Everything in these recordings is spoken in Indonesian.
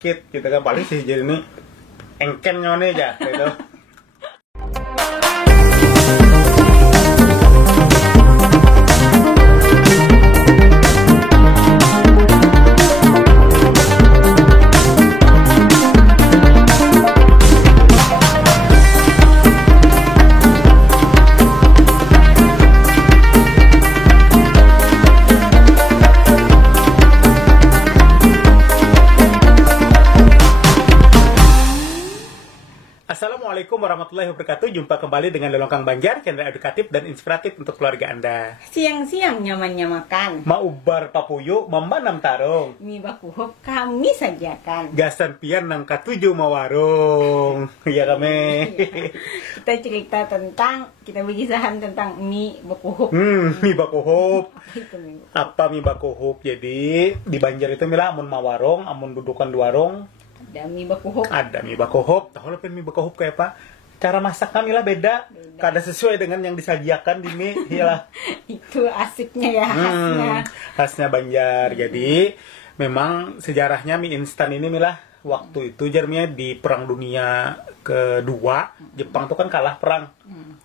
Kit gitu kan paling sih jadi ini engken nyone aja gitu. Assalamualaikum warahmatullahi wabarakatuh. Jumpa kembali dengan Lelongkang Banjar, channel edukatif dan inspiratif untuk keluarga Anda. Siang-siang nyamannya makan. Maubar papuyu, membanam tarung. Mie bakuhop kami sajakan. Gasan pian nang katuju mawarung. Iya kami. Kita cerita tentang, kita berkisahan tentang mie bakuhop. Mie bakuhop. Itu mie. Apa mie bakuhop? Jadi di Banjar itu milah amun mawarung, amun dudukan di warung. Ada mie bakuhop. Ada mie bakuhop. Tahu lah mie bakuhop kayak apa? Cara masak kami lah beda. Kada sesuai dengan yang disajikan di mie. Iyalah. Itu asiknya ya, khasnya. Khasnya Banjar. Jadi memang sejarahnya mie instan ini milah waktu itu jarmnya di Perang Dunia Kedua, Jepang tuh kan kalah perang.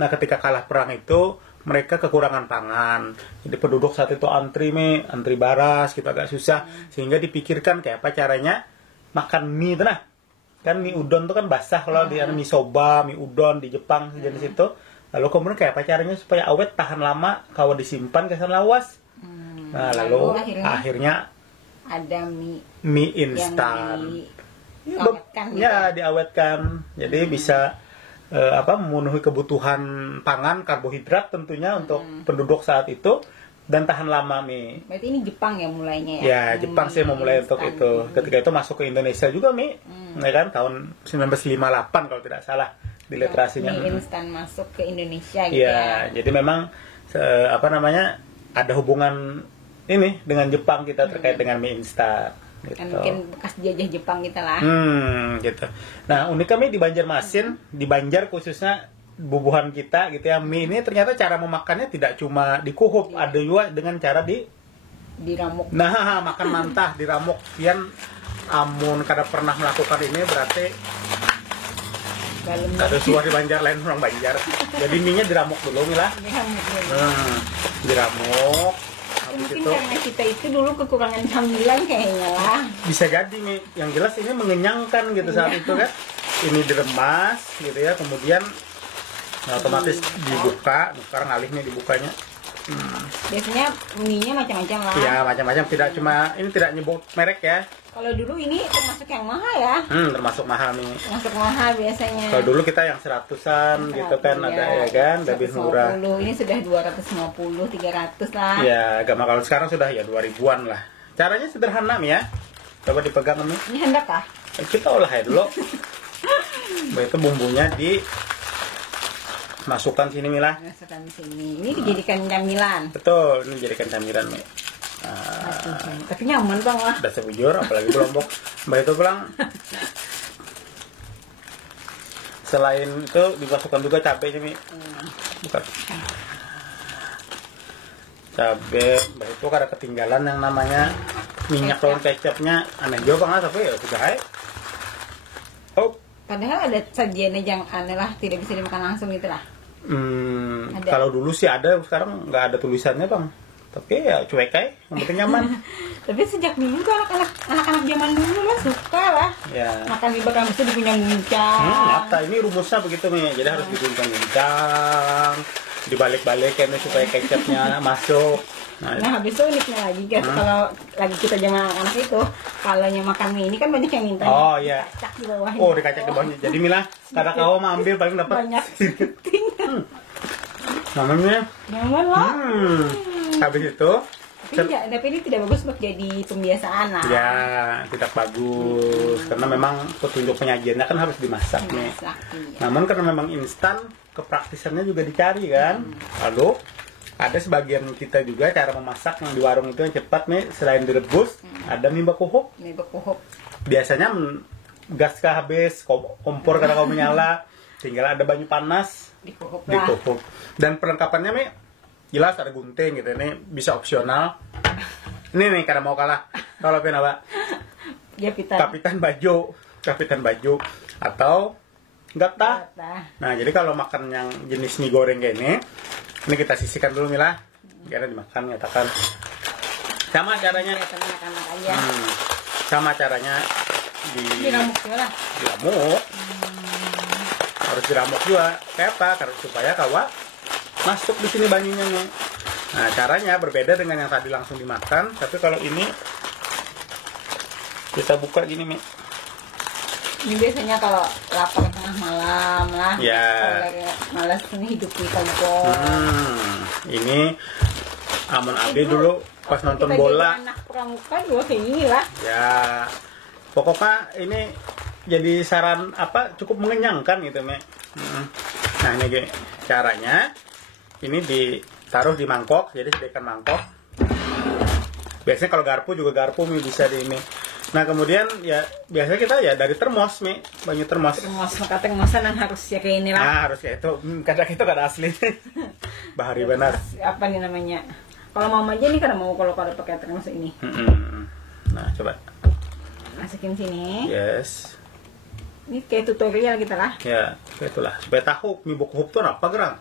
Nah ketika kalah perang itu mereka kekurangan pangan. Jadi penduduk saat itu antri baras gitu agak susah. Sehingga dipikirkan kayak apa caranya makan mie itu nah. Kan mie udon tuh kan basah kalau di mie soba, mie udon di Jepang sejenis itu. Lalu kemudian kayak apa caranya supaya awet tahan lama kalau disimpan kesan lawas. Nah, lalu akhirnya ada mie instan. Ya, diawetkan. Jadi bisa memenuhi kebutuhan pangan, karbohidrat tentunya untuk penduduk saat itu. Dan tahan lama mie. Berarti ini Jepang ya mulainya ya? Ya, Jepang sih memulai untuk itu. Ketika itu masuk ke Indonesia juga mie. Ya kan, tahun 1958 kalau tidak salah di literasinya. Mie instan masuk ke Indonesia gitu ya. Jadi memang ada hubungan ini dengan Jepang kita terkait dengan mie instan. Gitu. Mungkin bekas jajah Jepang kita lah. Gitu. Nah, unik kami di Banjarmasin, di Banjar khususnya bubuhan kita gitu ya, mie ini ternyata cara memakannya tidak cuma dikuhup, ada juga dengan cara diramuk. Nah, makan mantah diramuk. Pian amun kada pernah melakukan ini berarti kada suah di Banjar lain orang Banjar. Jadi mie-nya diramuk dulu milah. Diramuk. Mungkin itu, karena kita itu dulu kekurangan camilan kayaknya lah. Bisa jadi nih. Yang jelas ini mengenyangkan gitu saat itu kan. Ini diremas gitu ya, kemudian otomatis dibuka. Sekarang alihnya dibukanya. Biasanya mie-nya macam-macam lah. Iya, macam-macam. Tidak cuma ini tidak nyebut merek ya. Kalau dulu ini termasuk yang mahal ya. Termasuk mahal nih. Termasuk mahal biasanya. Kalau dulu kita yang 100-an gitu kan ya, ada ya kan, lebih murah. Ini sudah 250, 300 lah. Ya, agak kalau sekarang sudah ya 2000-an lah. Caranya sederhana nih ya. Coba dipegang nih. Ini hendak kah? Kita olah ya dulu. Itu bumbunya masukkan sini Mila. Masukkan sini. Ini dijadikan camilan. Betul, ini dijadikan camilan nih. Tapi nyaman bang lah. Udah sebujur, apalagi Lombok. Mbak itu pulang. Selain itu dimasukkan juga cabai sih Mi. Bukan. Cabai, Mbak itu kada ketinggalan yang namanya minyak daun kecapnya. Aneh juga bang tapi ya sudah hai. Padahal ada sajiannya yang aneh lah, tidak bisa dimakan langsung gitu lah. Kalau dulu sih ada, sekarang nggak ada tulisannya bang. Tapi ya cuek aja, yang penting nyaman. Tapi sejak dulu tuh anak-anak zaman dulu lah suka lah. Ya. Makan mie bakar mesti diguncang-guncang. Nyata ini rumusnya begitu nih, jadi harus diguncang-guncang, dibalik-balikin supaya kecapnya masuk. Nah habis itu uniknya lagi guys, kalau lagi kita jangan anak itu, kalau makan mie ini kan banyak yang minta. Oh iya. Dikacak di bawahnya. Oh dikacak di bawahnya. Jadi Mila, kada kau mau ambil paling dapat banyak sedikit. Namanya. Nyaman lah. Habis itu. Tapi ini tidak bagus buat jadi pembiasaan lah. Ya, tidak bagus karena memang petunjuk penyajiannya kan harus dimasak nih. Namun karena memang instan, kepraktisannya juga dicari kan. Lalu ada sebagian kita juga cara memasak yang di warung itu yang cepat nih, selain direbus, ada mie bakuhop. Mie bakuhop. Biasanya gas habis, kompor kada kau menyala, tinggal ada banyu panas, dikuhup. Dan perlengkapannya nih jelas ada gunting gitu, ini bisa opsional. Ini nih kada mau kalah. Kalau pin apa? Japitan. kapitan baju atau gata. Nah, jadi kalau makan yang jenis mie goreng kayak ini kita sisihkan dulu Mila. Biar dimakan, nyatakan. Sama caranya. Anak-anak aja. Sama caranya Diramuk juga lah. diramuk. Harus diramuk juga. Kayak apa? Karena supaya kawa masuk di sini banyunya nih. Nah, caranya berbeda dengan yang tadi langsung dimakan. Tapi kalau ini kita buka gini Mi. Ini biasanya kalau lapar tengah malam lah. Ya. Kalau lagi malas ini hidup di kompor. Ini Amon Abi dulu pas nonton Kita bola. jadi anak pramuka juga kayak gini lah. Ya, pokoknya ini jadi saran apa cukup mengenyangkan gitu, Me. Nah, ini Ge. Caranya ini ditaruh di mangkok, jadi sediakan mangkok. Biasanya kalau garpu juga garpu Mi bisa di ini. Nah, kemudian ya biasanya kita ya dari termos, Mi, banyu termos. Maka termosan harus ya kayak ini lah. Nah, harus ya itu. Kadang itu kada asli. Bahari benar. Apa nih namanya? Kalau mau aja nih kada mau kalau pakai termos ini. Nah, coba. Masukin sini. Yes. Ini kayak tutorial kita lah. Ya, itulah. Supaya tahu mie bokuhop itu apa gerang.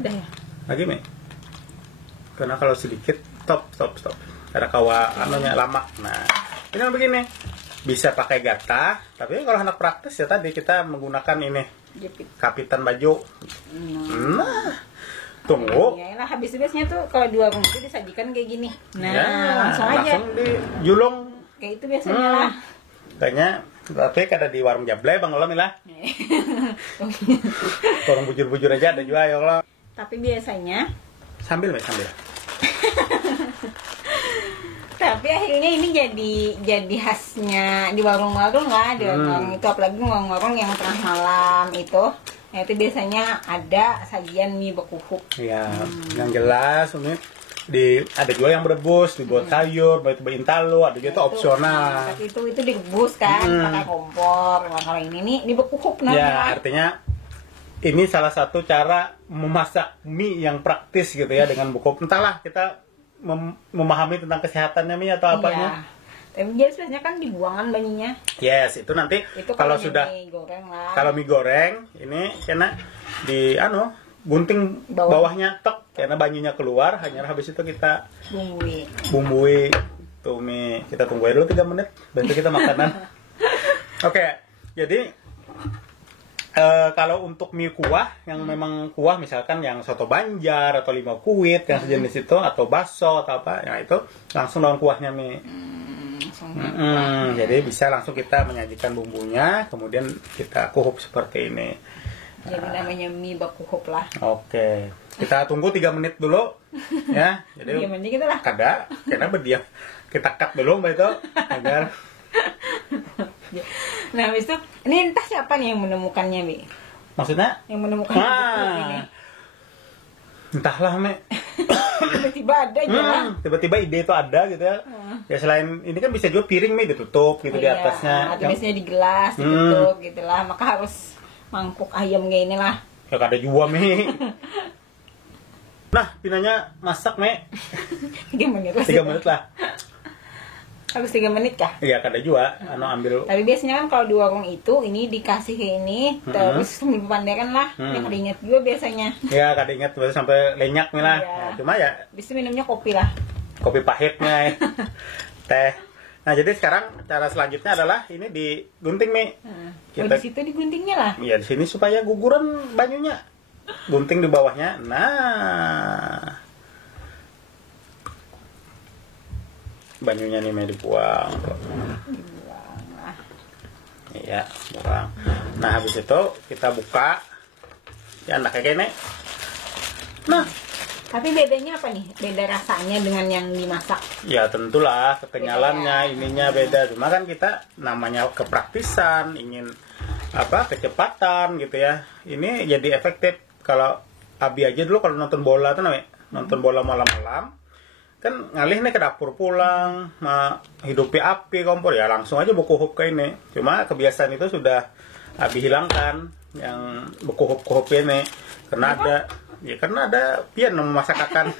Udah ya. Lagi, Mi. Karena kalau sedikit stop. Karena kawa anunya lama. Nah, ini begini. Bisa pakai gata, tapi kalau anak praktis ya tadi kita menggunakan ini. Jepit. Kapitan baju. Nah. Tunggu. Ya lah, habis-habisnya tuh kalau di warung itu disajikan kayak gini. Nah, Ya, langsung aja. Langsung dijulung. Kayak itu biasanya lah. Kayaknya tapi kada di warung Jable Bang Olam lah. Warung bujur-bujur aja ada juga ya Allah. Tapi biasanya Sambil. tapi akhirnya ini jadi khasnya di warung-warung lah, di warung itu apalagi warung-warung yang tengah malam itu. Nah, itu biasanya ada sajian mie bekuhuk. Ya, yang jelas ini ada juga yang berebus, dibuat sayur, baik intalo, ada juga itu opsional. Tapi itu direbus kan pakai kompor. Nah, kalau ini nih dibekuhuk Ya, namanya. artinya ini salah satu cara memasak mie yang praktis gitu ya dengan buku. Entahlah kita memahami tentang kesehatannya mie atau apanya. Iya. Tapi dia biasanya kan dibuangan banyunya. Yes, itu nanti Itu kalau sudah mie goreng lah. kalau mie goreng ini kena di gunting bawahnya tok karena banyunya keluar, hanya habis itu kita bumbui tuh mie. Kita tunggu aja dulu 3 menit, baru kita makanan. Oke, jadi kalau untuk mie kuah yang memang kuah misalkan yang soto Banjar atau limau kuit yang sejenis itu atau bakso atau apa, ya itu langsung daun kuahnya mie. Jadi bisa langsung kita menyajikan bumbunya, kemudian kita kuhuk seperti ini. Jadi namanya mie bakuhuk lah. Oke, kita tunggu 3 menit dulu, ya. Jadi diam aja kita lah. kada, karena berdiam. Kita cut dulu mbak itu, agar. Nah, habis itu ini entah siapa nih yang menemukannya, Bi? Maksudnya? Yang menemukan ini. Entahlah, Me. Tiba-tiba ada aja lah. Tiba-tiba ide itu ada gitu ya. Ya selain ini kan bisa juga piring Me ditutup gitu di atasnya. Atau biasanya di gelas ditutup gitu lah. Maka harus mangkuk ayam kayak ini lah. Ya kada juga Me. Nah, pinanya masak Me. 3 menit lah. 3 menit lah. Habis 3 menit kah? Iya, kada juga. Ambil. Tapi biasanya kan kalau di warung itu ini dikasih kayak ini, terus sambil panderan lah. Yang kada ingat juga biasanya. Ya, kada ingat sampai lenyak nih lah. Iya. Nah, cuma ya Bisa minumnya kopi lah. kopi pahitnya. Teh. Nah, jadi sekarang cara selanjutnya adalah ini digunting Mi. Di situ diguntingnya lah. Iya, di sini supaya guguran banyunya. Gunting di bawahnya. Nah. Banyunya nih mau dibuang. Iya, buang. Nah, habis itu kita buka. Ya, kayak gini. Nah, tapi bedanya apa nih? Beda rasanya dengan yang dimasak. ya tentulah kekenyalannya, ininya beda. Cuma kan kita namanya kepraktisan, ingin kecepatan gitu ya. Ini jadi efektif. Kalau Abi aja dulu kalau nonton bola tuh namanya, nonton bola malam-malam. Kan ngalih nih ke dapur pulang, hidupi api kompor ya langsung aja buku-hub ke ini. Cuma kebiasaan itu sudah Abi hilangkan yang buku-hub ini karena ada pian memasak akan.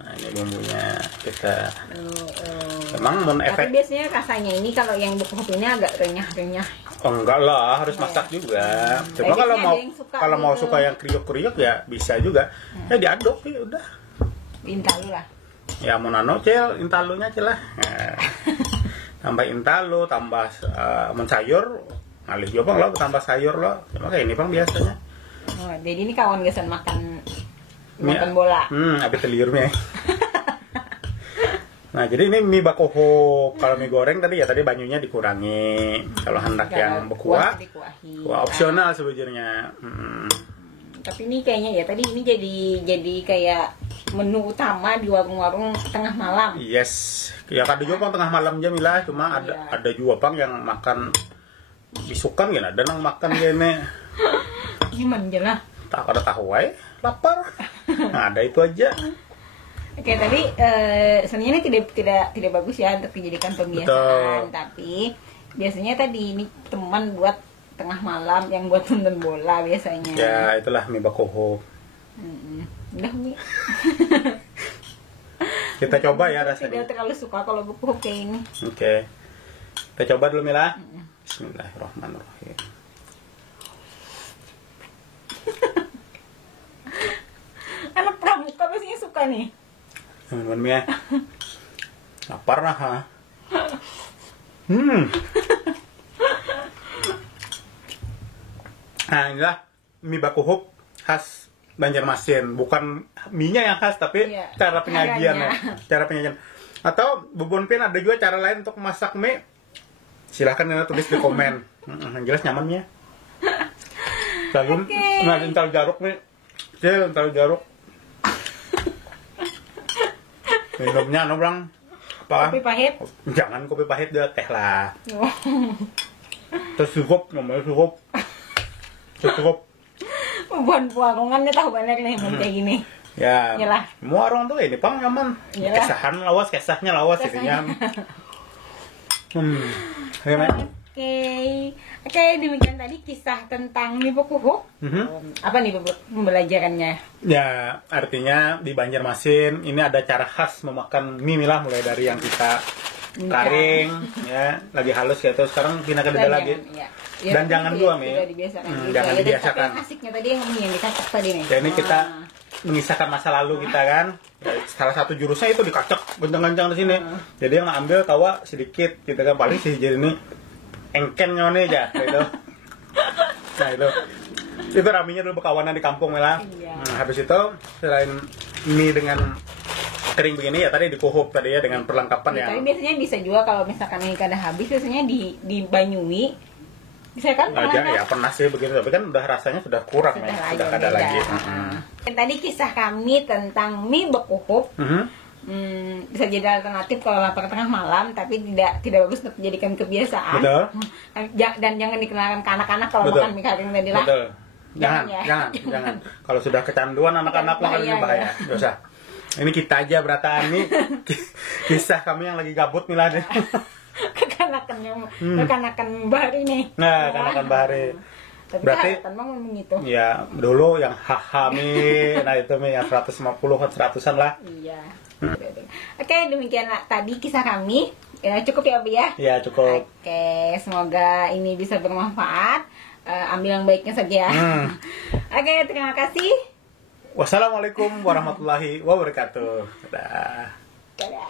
Nah, ini bumbunya kita. Oh. Emang mau Tapi efek? biasanya rasanya ini kalau yang beku ini agak renyah-renyah. Oh, enggak lah, harus masak juga. Cuma kalau biasanya mau ada yang suka mau gitu. suka yang kriuk-kriuk ya bisa juga. Ya diaduk ya udah. Intalu lah. Ya mau nano cel, intalunya celah. Nah, tambah intalu, tambah sayur, ngalih juga lo, tambah sayur lo. Cuma kayak ini bang biasanya. Oh, jadi ini kawan gesan makan Mie- bola. Habis telurnya. Nah, jadi ini mie bakoho. Kalau mie goreng tadi banyunya dikurangi. Kalau hendak yang kuah berkuah, dikuahi. kuah opsional sebenarnya. Tapi ini kayaknya ya tadi ini jadi kayak menu utama di warung-warung tengah malam. Yes. Ya kada juga bang tengah malam jam lah. Cuma ada juga bang yang makan bisukan gini. Ada yang makan gini. Gimana aja lah. Tak ada tahu ay, lapar. Nah, ada itu aja. Oke, tapi sebenarnya ini tidak bagus ya untuk dijadikan pembiasaan. Betul. Tapi biasanya tadi ini teman buat tengah malam yang buat nonton bola biasanya. Ya, itulah mie bakoho. Udah mie. Kita coba ya rasanya. Tidak terlalu suka kalau beku kayak ini. Oke. Kita coba dulu Mila. Bismillahirrahmanirrahim. Anak pramuka biasanya suka nih. Teman-teman Mia. Lapar lah ha. Nah, inilah mie bakuhuk khas Banjarmasin. Bukan mie-nya yang khas, tapi Iya, cara penyajian ya. caranya. Cara penyajian. Atau Bubun Pin ada juga cara lain untuk masak mie. Silahkan ya, tulis di komen. Yang jelas nyamannya. Lalu, nah, entar jaruk nih. Entar jaruk. Minumnya anu bang. Apa? Kopi pahit. Jangan kopi pahit dia teh lah. Oh. Terus cukup, namanya cukup. Cukup. Buan warungannya tahu banyak nih kayak gini. Ya. Iyalah. Semua orang tuh ini pang nyaman. Iyalah. Kesahan lawas, kesahnya lawas ininya. Gimana? Oke, demikian tadi kisah tentang mie bakuhuk. Apa nih pembelajarannya? Ya, artinya di Banjarmasin ini ada cara khas memakan mie lah, mulai dari yang kita taring, ya, lagi halus gitu. Sekarang pindah ke dada lagi. Ya, Dan jangan dua mie. Sudah dibiasakan. Jangan dibiasakan. Tapi asiknya tadi yang mie yang dikacak tadi nih. Ya, ini kita mengisahkan masa lalu kita kan. Ya, salah satu jurusnya itu dikacak kencang-kencang di sini. Jadi yang ambil tawa sedikit, kita kan paling sih jadi ini engkennya nih aja gitu. Nah itu raminya dulu berkawanan di kampung lah. Iya. Habis itu selain mie dengan kering begini ya tadi dikuhuk tadi ya dengan perlengkapan Ya, yang tapi biasanya bisa juga kalau misalkan ini kada habis biasanya dibanyui. Bisa kan aja ya pernah sih begitu, tapi kan udah rasanya sudah kurang ya, sudah kada lagi. Dan tadi kisah kami tentang mie bakuhuk. Bisa jadi alternatif kalau lapar tengah malam, tapi tidak bagus untuk dijadikan kebiasaan. Betul. Dan jangan dikenalkan ke anak-anak kalau Betul. makan mie kering tadi lah. Betul. Jangan ya. Jangan. Kalau sudah kecanduan anak-anak makannya bahaya. Gak usah. Ini kita aja berataan nih kisah kami yang lagi gabut nih lah deh. Kekanakan bahari nih. Nah, kanakan bahari. Tapi Berarti kan bang begitu. ya dulu yang haha mie, nah itu mie yang 150 ke 100-an lah. Iya. Oke, demikian tadi kisah kami. Ya, cukup ya, Bi ya. Ya cukup. Oke, semoga ini bisa bermanfaat. Ambil yang baiknya saja. Oke, terima kasih. Wassalamualaikum warahmatullahi wabarakatuh. Dadah. Dadah.